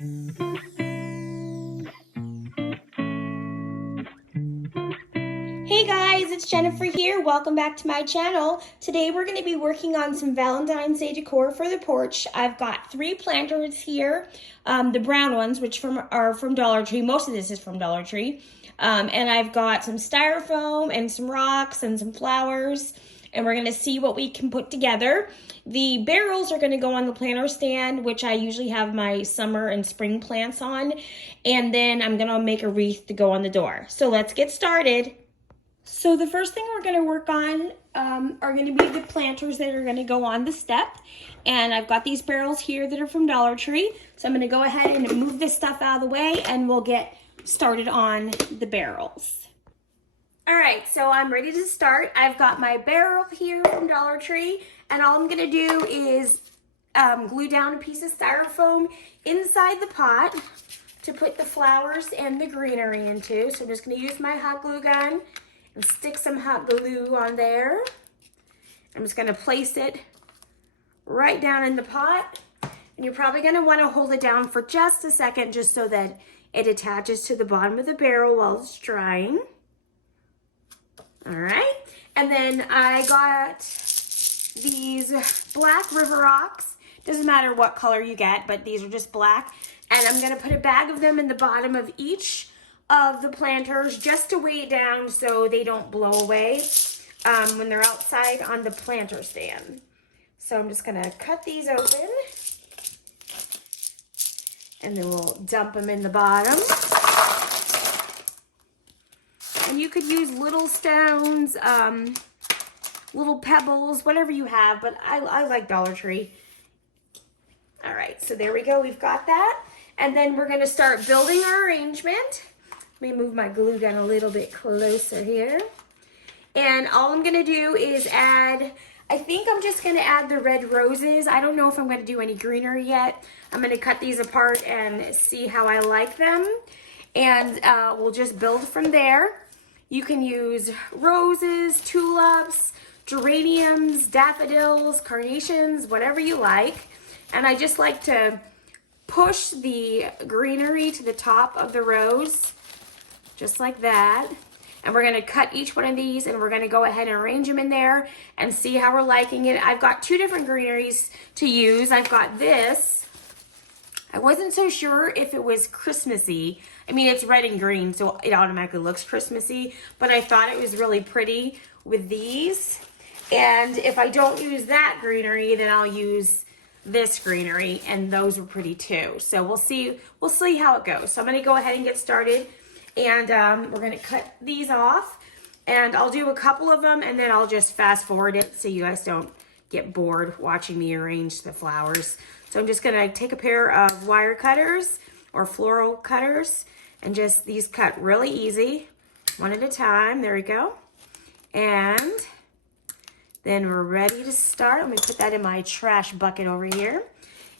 Hey guys, it's Jennifer here. Welcome back to my channel. Today we're going to be working on some Valentine's Day decor for the porch. I've got 3 planters here, the brown ones, which are from Dollar Tree. Most of this is from Dollar Tree. And I've got some styrofoam and some rocks and some flowers. And we're going to see what we can put together. The barrels are going to go on the planter stand, which I usually have my summer and spring plants on. And then I'm going to make a wreath to go on the door. So let's get started. So the first thing we're going to work on are going to be the planters that are going to go on the step. And I've got these barrels here that are from Dollar Tree. So I'm going to go ahead and move this stuff out of the way and we'll get started on the barrels. All right, so I'm ready to start. I've got my barrel here from Dollar Tree, and all I'm gonna do is glue down a piece of styrofoam inside the pot to put the flowers and the greenery into. So I'm just gonna use my hot glue gun and stick some hot glue on there. I'm just gonna place it right down in the pot, and you're probably gonna wanna hold it down for just a second just so that it attaches to the bottom of the barrel while it's drying. All right, and then I got these black river rocks. Doesn't matter what color you get, but these are just black. And I'm gonna put a bag of them in the bottom of each of the planters just to weigh it down so they don't blow away when they're outside on the planter stand. So I'm just gonna cut these open and then we'll dump them in the bottom. And you could use little stones, little pebbles, whatever you have, but I like Dollar Tree. All right, so there we go, we've got that. And then we're gonna start building our arrangement. Let me move my glue gun a little bit closer here. And all I'm gonna do is add, I think I'm just gonna add the red roses. I don't know if I'm gonna do any greenery yet. I'm gonna cut these apart and see how I like them. And we'll just build from there. You can use roses, tulips, geraniums, daffodils, carnations, whatever you like. And I just like to push the greenery to the top of the rose, just like that. And we're gonna cut each one of these and we're gonna go ahead and arrange them in there and see how we're liking it. I've got 2 different greeneries to use. I've got this. I wasn't so sure if it was Christmassy. I mean, it's red and green, so it automatically looks Christmassy, but I thought it was really pretty with these. And if I don't use that greenery, then I'll use this greenery, and those were pretty too. So we'll see how it goes. So I'm gonna go ahead and get started, and we're gonna cut these off, and I'll do a couple of them, and then I'll just fast forward it so you guys don't get bored watching me arrange the flowers. So I'm just gonna take a pair of wire cutters or floral cutters and just these cut really easy, one at a time. There we go. And then we're ready to start. Let me put that in my trash bucket over here.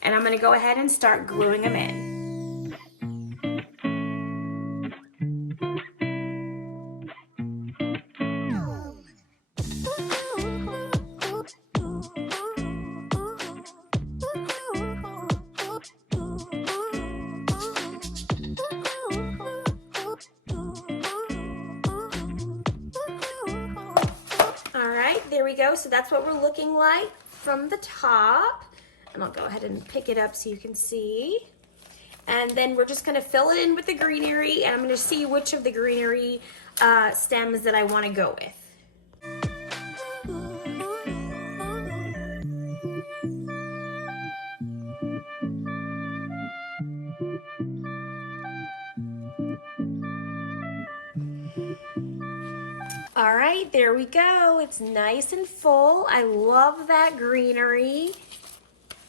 And I'm gonna go ahead and start gluing them in. There we go. So that's what we're looking like from the top. And I'll go ahead and pick it up so you can see. And then we're just going to fill it in with the greenery, and I'm going to see which of the greenery stems that I want to go with. All right, there we go. It's nice and full. I love that greenery.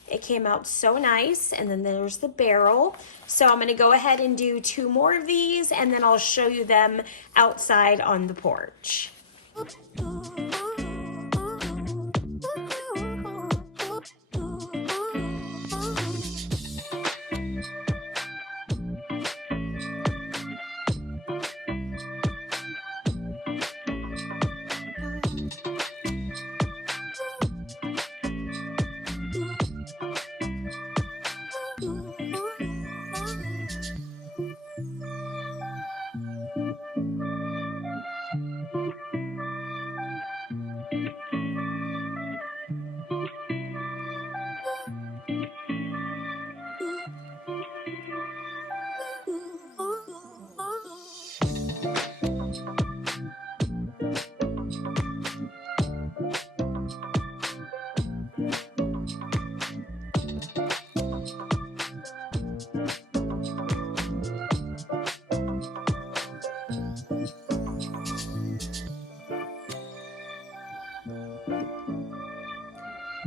It came out so nice. And then there's the barrel. So I'm gonna go ahead and do 2 more of these, and then I'll show you them outside on the porch.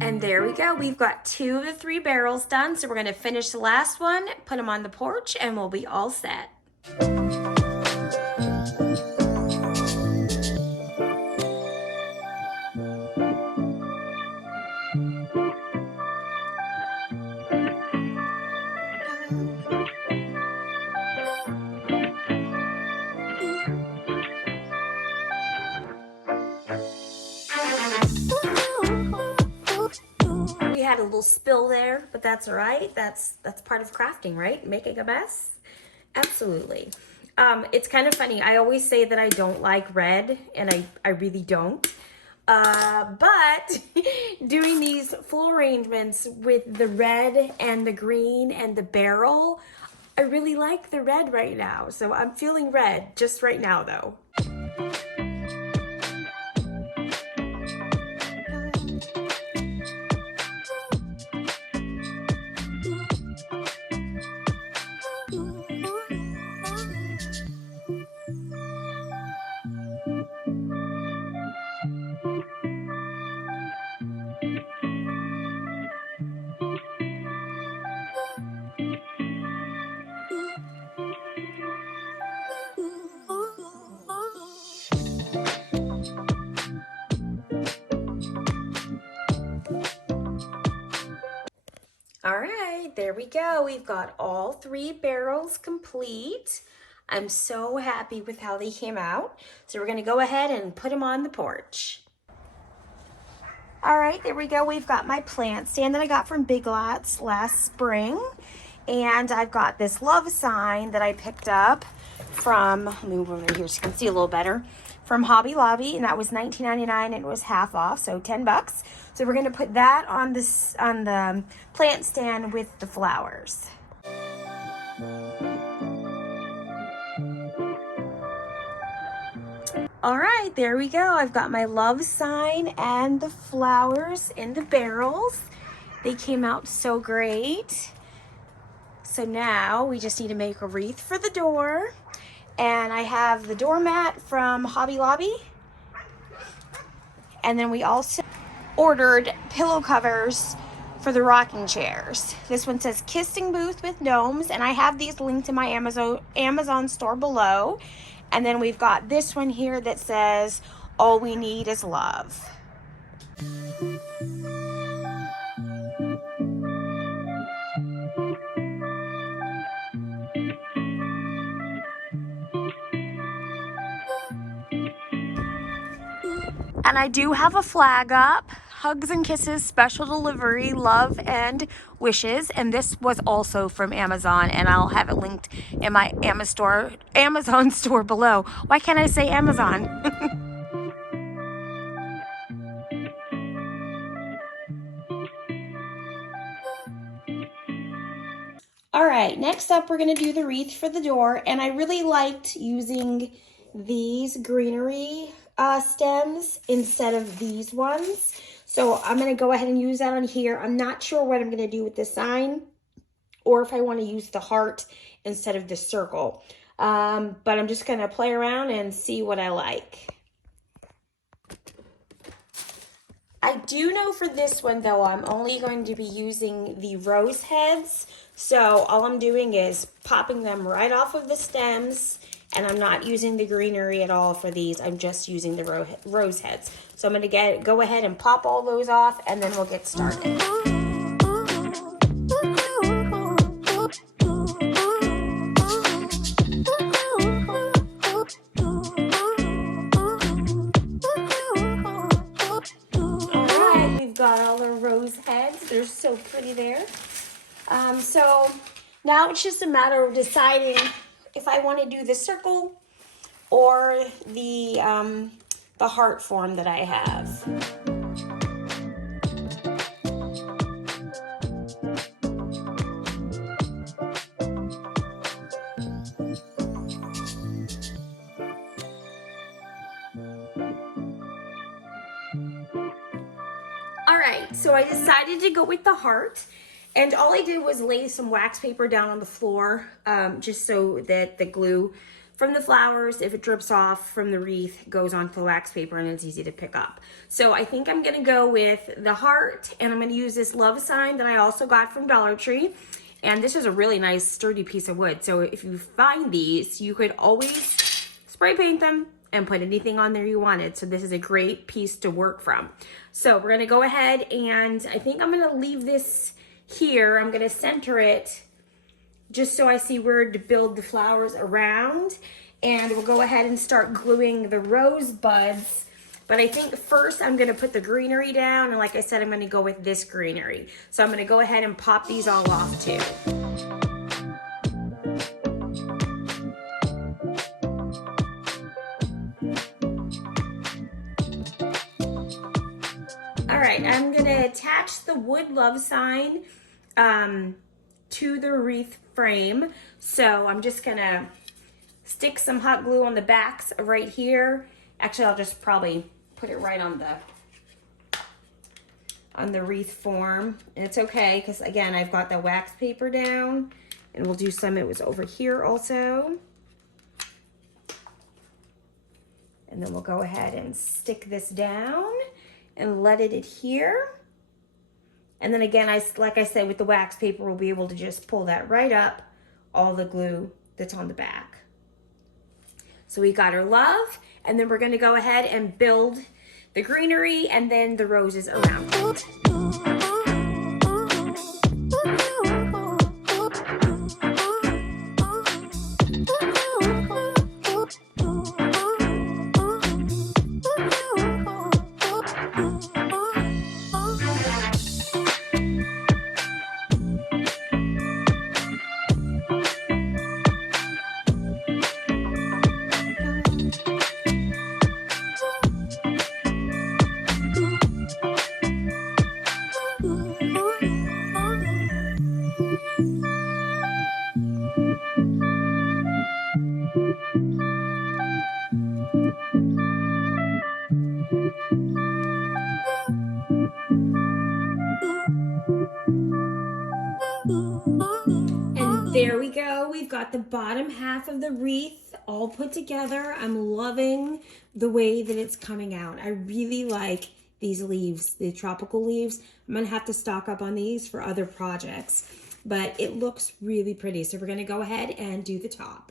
And there we go. We've got 2 of the 3 barrels done. So we're going to finish the last one, put them on the porch, and we'll be all set. Had a little spill there, but that's all right. That's part of crafting, right? Making a mess. Absolutely. It's kind of funny. I always say that I don't like red, and I really don't. But doing these floor arrangements with the red and the green and the barrel, I really like the red right now. So I'm feeling red just right now, though. All right, there we go. We've got all 3 barrels complete. I'm so happy with how they came out. So we're gonna go ahead and put them on the porch. All right, there we go. We've got my plant stand that I got from Big Lots last spring. And I've got this love sign that I picked up from, let me move over here so you can see a little better, from Hobby Lobby, and that was $19.99 and it was half off, so $10. So we're gonna put that on this on the plant stand with the flowers. All right, there we go. I've got my love sign and the flowers in the barrels. They came out so great. So now we just need to make a wreath for the door. And I have the doormat from Hobby Lobby. And then we also ordered pillow covers for the rocking chairs. This one says Kissing Booth with Gnomes, and I have these linked in my Amazon store below. And then we've got this one here that says All We Need Is Love. And I do have a flag up, Hugs and Kisses, special delivery, love and wishes. And this was also from Amazon, and I'll have it linked in my Amazon store below. Why can't I say Amazon? All right, next up we're gonna do the wreath for the door, and I really liked using these greenery stems instead of these ones. So I'm gonna go ahead and use that on here. I'm not sure what I'm gonna do with this sign, or if I wanna use the heart instead of the circle. But I'm just gonna play around and see what I like. I do know for this one though, I'm only going to be using the rose heads. So all I'm doing is popping them right off of the stems, and I'm not using the greenery at all for these. I'm just using the rose heads. So I'm gonna go ahead and pop all those off, and then we'll get started. Got all the rose heads. They're so pretty there. So now it's just a matter of deciding if I want to do the circle or the heart form that I have. Alright, so I decided to go with the heart, and all I did was lay some wax paper down on the floor just so that the glue from the flowers, if it drips off from the wreath, it goes onto the wax paper and it's easy to pick up. So I think I'm gonna go with the heart, and I'm gonna use this love sign that I also got from Dollar Tree. And this is a really nice sturdy piece of wood. So if you find these, you could always spray paint them and put anything on there you wanted. So this is a great piece to work from. So we're gonna go ahead, and I think I'm gonna leave this here. I'm gonna center it just so I see where to build the flowers around. And we'll go ahead and start gluing the rose buds. But I think first I'm gonna put the greenery down, and like I said, I'm gonna go with this greenery. So I'm gonna go ahead and pop these all off too. All right, I'm gonna attach the wood love sign to the wreath frame. So I'm just gonna stick some hot glue on the backs right here. Actually, I'll just probably put it right on the wreath form. And it's okay, because again, I've got the wax paper down, and we'll do some, it was over here also. And then we'll go ahead and stick this down and let it adhere. And then again, like I said, with the wax paper, we'll be able to just pull that right up, all the glue that's on the back. So we got our love, and then we're gonna go ahead and build the greenery and then the roses around it. There we go. We've got the bottom half of the wreath all put together. I'm loving the way that it's coming out. I really like these leaves, the tropical leaves. I'm gonna have to stock up on these for other projects, but it looks really pretty. So we're gonna go ahead and do the top.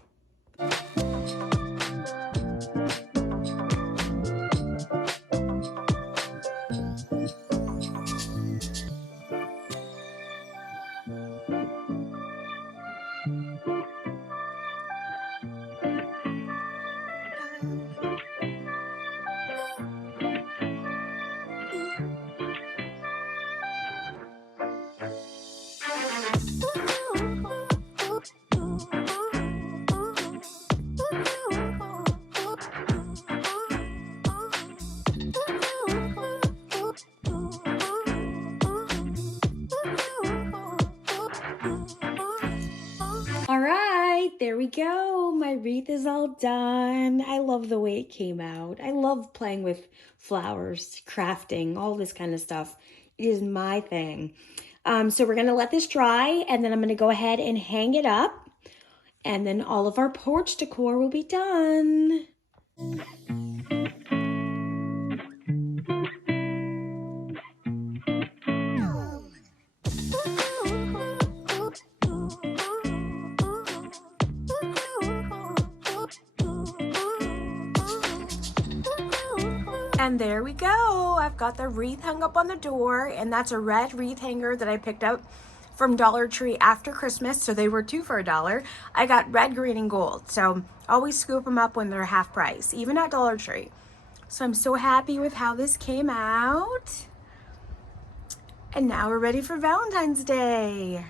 All right, there we go. My wreath is all done. I love the way it came out. I love playing with flowers, crafting, all this kind of stuff. It is my thing. So we're gonna let this dry, and then I'm gonna go ahead and hang it up, and then all of our porch decor will be done. And there we go. I've got the wreath hung up on the door, and that's a red wreath hanger that I picked up from Dollar Tree after Christmas, so they were 2 for $1. I got red, green, and gold, so always scoop them up when they're half price, even at Dollar Tree. So I'm so happy with how this came out. And now we're ready for Valentine's Day.